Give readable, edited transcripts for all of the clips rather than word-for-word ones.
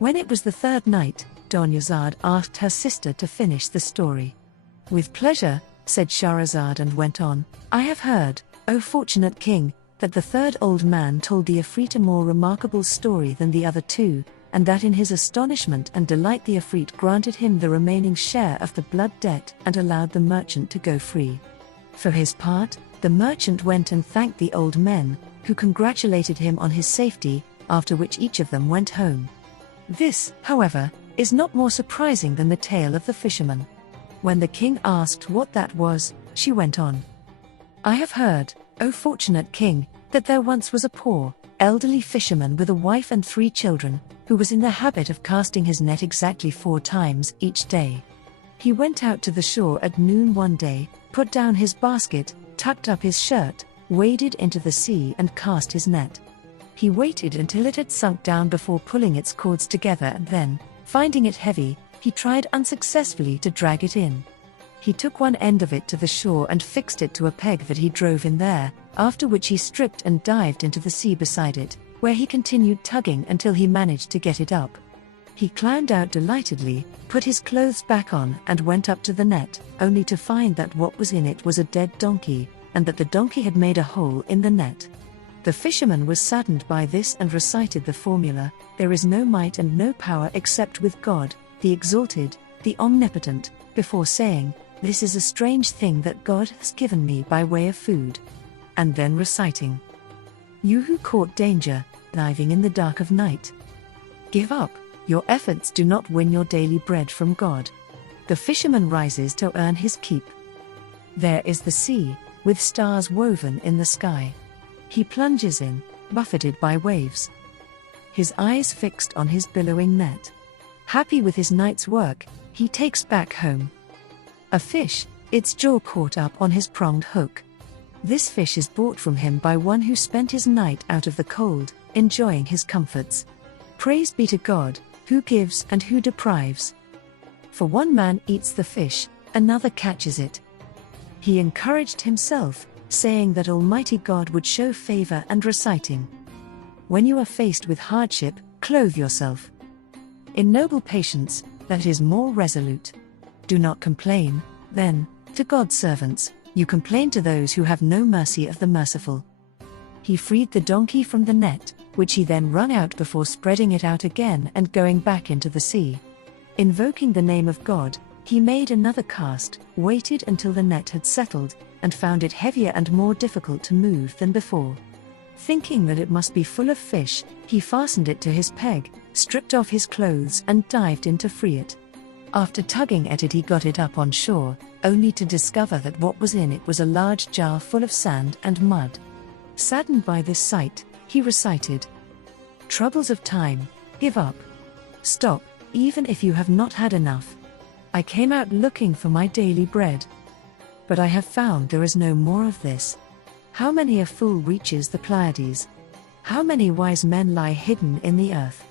When it was the third night, Dunyazad asked her sister to finish the story. "With pleasure," said Shahrazad and went on, "I have heard, O fortunate king, that the third old man told the Ifrit a more remarkable story than the other two, and that in his astonishment and delight the Ifrit granted him the remaining share of the blood debt and allowed the merchant to go free. For his part, the merchant went and thanked the old men, who congratulated him on his safety, after which each of them went home. This, however, is not more surprising than the tale of the fisherman. When the king asked what that was, she went on. I have heard, O fortunate king, that there once was a poor, elderly fisherman with a wife and 3 children, who was in the habit of casting his net exactly 4 times each day. He went out to the shore at noon one day, put down his basket, tucked up his shirt, waded into the sea and cast his net. He waited until it had sunk down before pulling its cords together and then, finding it heavy, he tried unsuccessfully to drag it in. He took one end of it to the shore and fixed it to a peg that he drove in there, after which he stripped and dived into the sea beside it, where he continued tugging until he managed to get it up. He climbed out delightedly, put his clothes back on and went up to the net, only to find that what was in it was a dead donkey, and that the donkey had made a hole in the net. The fisherman was saddened by this and recited the formula, "There is no might and no power except with God, the Exalted, the Omnipotent," before saying, "This is a strange thing that God has given me by way of food." And then reciting, "You who court danger, diving in the dark of night. Give up, your efforts do not win your daily bread from God. The fisherman rises to earn his keep. There is the sea, with stars woven in the sky. He plunges in, buffeted by waves, his eyes fixed on his billowing net. Happy with his night's work, he takes back home a fish, its jaw caught up on his pronged hook. This fish is bought from him by one who spent his night out of the cold, enjoying his comforts. Praise be to God, who gives and who deprives. For one man eats the fish, another catches it." He encouraged himself, saying that Almighty God would show favor and reciting, "When you are faced with hardship, clothe yourself in noble patience, that is more resolute. Do not complain, then, to God's servants, you complain to those who have no mercy of the merciful." He freed the donkey from the net, which he then wrung out before spreading it out again and going back into the sea. Invoking the name of God, he made another cast, waited until the net had settled, and found it heavier and more difficult to move than before. Thinking that it must be full of fish, he fastened it to his peg, stripped off his clothes and dived in to free it. After tugging at it he got it up on shore, only to discover that what was in it was a large jar full of sand and mud. Saddened by this sight, he recited, "Troubles of time, give up. Stop, even if you have not had enough. I came out looking for my daily bread, but I have found there is no more of this. How many a fool reaches the Pleiades? How many wise men lie hidden in the earth?"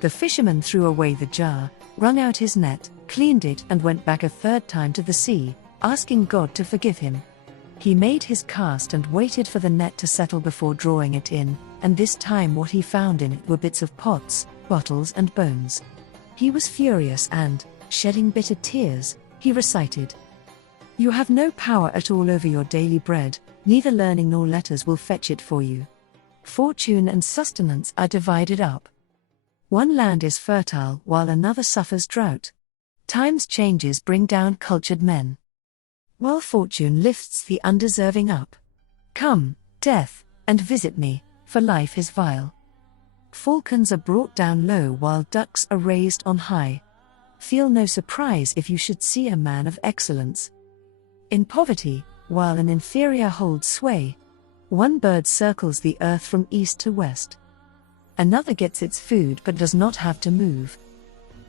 The fisherman threw away the jar, wrung out his net, cleaned it and went back a third time to the sea, asking God to forgive him. He made his cast and waited for the net to settle before drawing it in, and this time what he found in it were bits of pots, bottles and bones. He was furious and, shedding bitter tears, he recited, "You have no power at all over your daily bread, neither learning nor letters will fetch it for you. Fortune and sustenance are divided up. One land is fertile while another suffers drought. Time's changes bring down cultured men, while fortune lifts the undeserving up. Come, death, and visit me, for life is vile. Falcons are brought down low while ducks are raised on high. Feel no surprise if you should see a man of excellence in poverty, while an inferior holds sway. One bird circles the earth from east to west. Another gets its food but does not have to move."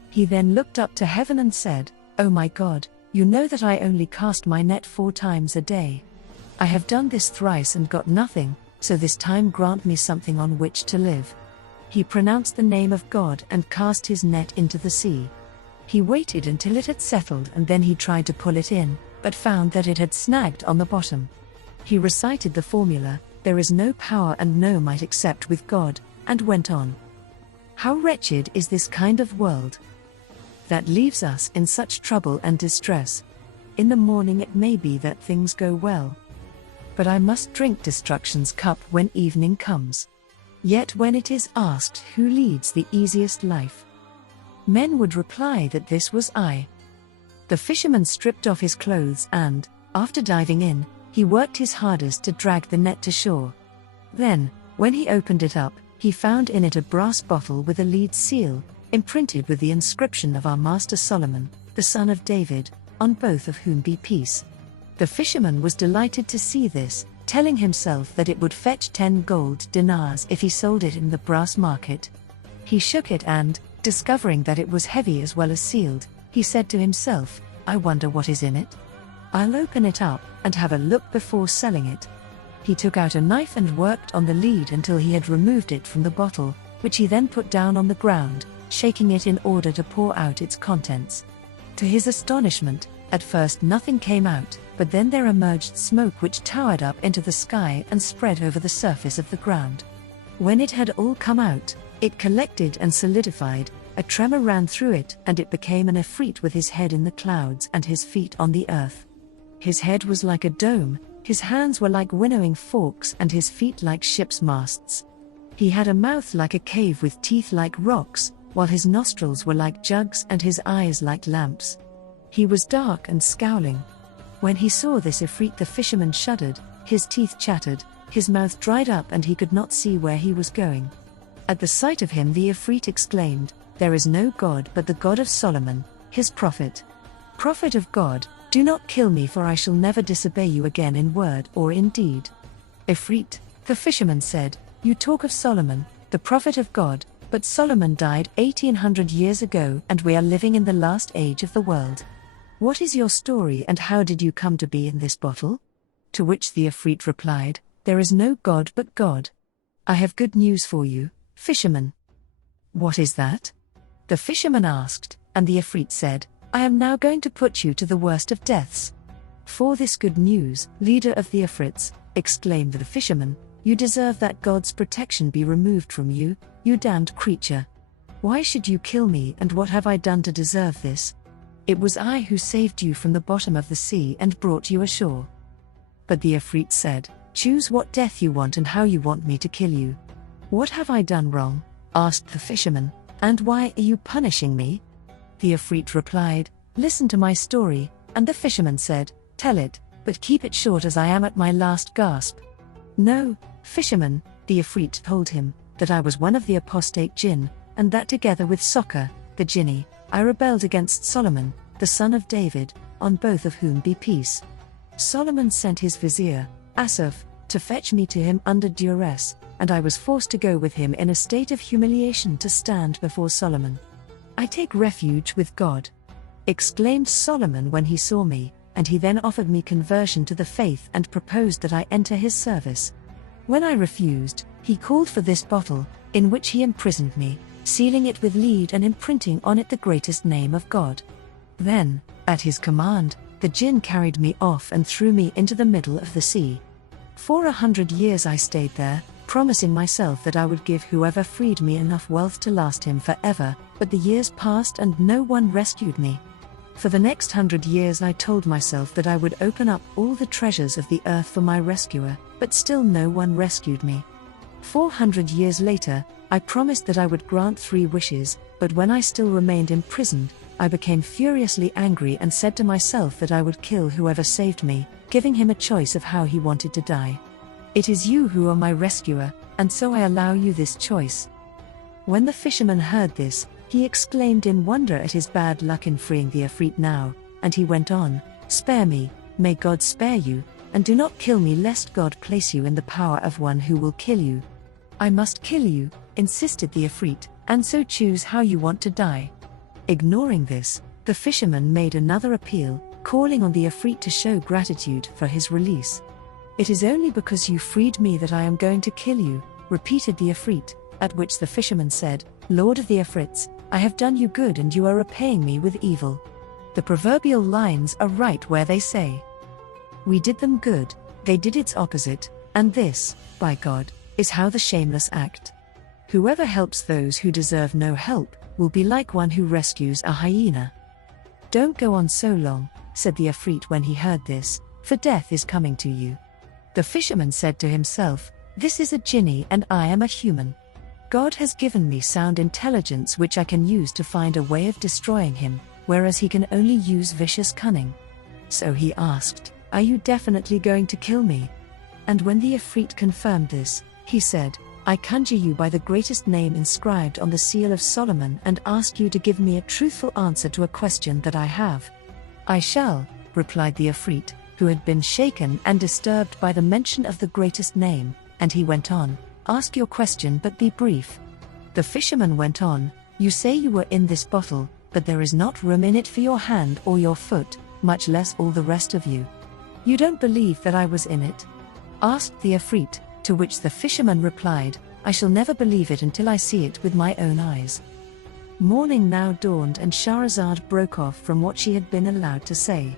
He then looked up to heaven and said, "O my God, you know that I only cast my net 4 times a day. I have done this thrice and got nothing, so this time grant me something on which to live." He pronounced the name of God and cast his net into the sea. He waited until it had settled and then he tried to pull it in, but found that it had snagged on the bottom. He recited the formula, "There is no power and no might except with God," and went on. How wretched is this kind of world that leaves us in such trouble and distress. In the morning it may be that things go well, but I must drink destruction's cup when evening comes. Yet when it is asked who leads the easiest life, men would reply that this was I. The fisherman stripped off his clothes and, after diving in, he worked his hardest to drag the net to shore. Then, when he opened it up, he found in it a brass bottle with a lead seal, imprinted with the inscription of our master Solomon, the son of David, on both of whom be peace. The fisherman was delighted to see this, telling himself that it would fetch 10 gold dinars if he sold it in the brass market. He shook it and, discovering that it was heavy as well as sealed, he said to himself, I wonder what is in it? I'll open it up and have a look before selling it. He took out a knife and worked on the lead until he had removed it from the bottle, which he then put down on the ground, shaking it in order to pour out its contents. To his astonishment, at first nothing came out, but then there emerged smoke which towered up into the sky and spread over the surface of the ground. When it had all come out, it collected and solidified, a tremor ran through it, and it became an Ifrit with his head in the clouds and his feet on the earth. His head was like a dome, his hands were like winnowing forks and his feet like ships' masts. He had a mouth like a cave with teeth like rocks, while his nostrils were like jugs and his eyes like lamps. He was dark and scowling. When he saw this Ifrit, the fisherman shuddered, his teeth chattered, his mouth dried up and he could not see where he was going. At the sight of him the Ifrit exclaimed, There is no God but the God of Solomon, his prophet. Prophet of God, do not kill me, for I shall never disobey you again in word or in deed. Ifrit, the fisherman said, You talk of Solomon, the prophet of God, but Solomon died 1800 years ago and we are living in the last age of the world. What is your story and how did you come to be in this bottle? To which the Ifrit replied, There is no God but God. I have good news for you, fisherman. What is that? The fisherman asked, and the Ifrit said, I am now going to put you to the worst of deaths. For this good news, leader of the Ifrits, exclaimed the fisherman, you deserve that God's protection be removed from you, you damned creature. Why should you kill me, and what have I done to deserve this? It was I who saved you from the bottom of the sea and brought you ashore. But the Ifrit said, Choose what death you want and how you want me to kill you. What have I done wrong? Asked the fisherman, and why are you punishing me? The Ifrit replied, Listen to my story, and the fisherman said, Tell it, but keep it short as I am at my last gasp. No, fisherman, the Ifrit told him, that I was one of the apostate jinn, and that together with Sokka, the jinni, I rebelled against Solomon, the son of David, on both of whom be peace. Solomon sent his vizier, Asaph, to fetch me to him under duress, and I was forced to go with him in a state of humiliation to stand before Solomon. I take refuge with God, exclaimed Solomon when he saw me, and he then offered me conversion to the faith and proposed that I enter his service. When I refused, he called for this bottle, in which he imprisoned me, sealing it with lead and imprinting on it the greatest name of God. Then, at his command, the jinn carried me off and threw me into the middle of the sea. For 100 years I stayed there, promising myself that I would give whoever freed me enough wealth to last him forever, but the years passed and no one rescued me. For the next 100 years I told myself that I would open up all the treasures of the earth for my rescuer, but still no one rescued me. 400 years later, I promised that I would grant 3 wishes, but when I still remained imprisoned, I became furiously angry and said to myself that I would kill whoever saved me, giving him a choice of how he wanted to die. It is you who are my rescuer, and so I allow you this choice. When the fisherman heard this, he exclaimed in wonder at his bad luck in freeing the Ifrit now, and he went on, Spare me, may God spare you, and do not kill me lest God place you in the power of one who will kill you. I must kill you, insisted the Ifrit, and so choose how you want to die. Ignoring this, the fisherman made another appeal, calling on the Ifrit to show gratitude for his release. It is only because you freed me that I am going to kill you, repeated the Ifrit, at which the fisherman said, Lord of the Ifrits, I have done you good and you are repaying me with evil. The proverbial lines are right where they say, We did them good, they did its opposite, and this, by God, is how the shameless act. Whoever helps those who deserve no help will be like one who rescues a hyena. Don't go on so long, said the Ifrit when he heard this, for death is coming to you. The fisherman said to himself, this is a jinni and I am a human. God has given me sound intelligence which I can use to find a way of destroying him, whereas he can only use vicious cunning. So he asked, are you definitely going to kill me? And when the Ifrit confirmed this, he said, I conjure you by the greatest name inscribed on the seal of Solomon and ask you to give me a truthful answer to a question that I have. I shall, replied the Ifrit, who had been shaken and disturbed by the mention of the greatest name, and he went on, ask your question but be brief. The fisherman went on, you say you were in this bottle, but there is not room in it for your hand or your foot, much less all the rest of you. You don't believe that I was in it? Asked the Ifrit, to which the fisherman replied, I shall never believe it until I see it with my own eyes. Morning now dawned and Shahrazad broke off from what she had been allowed to say.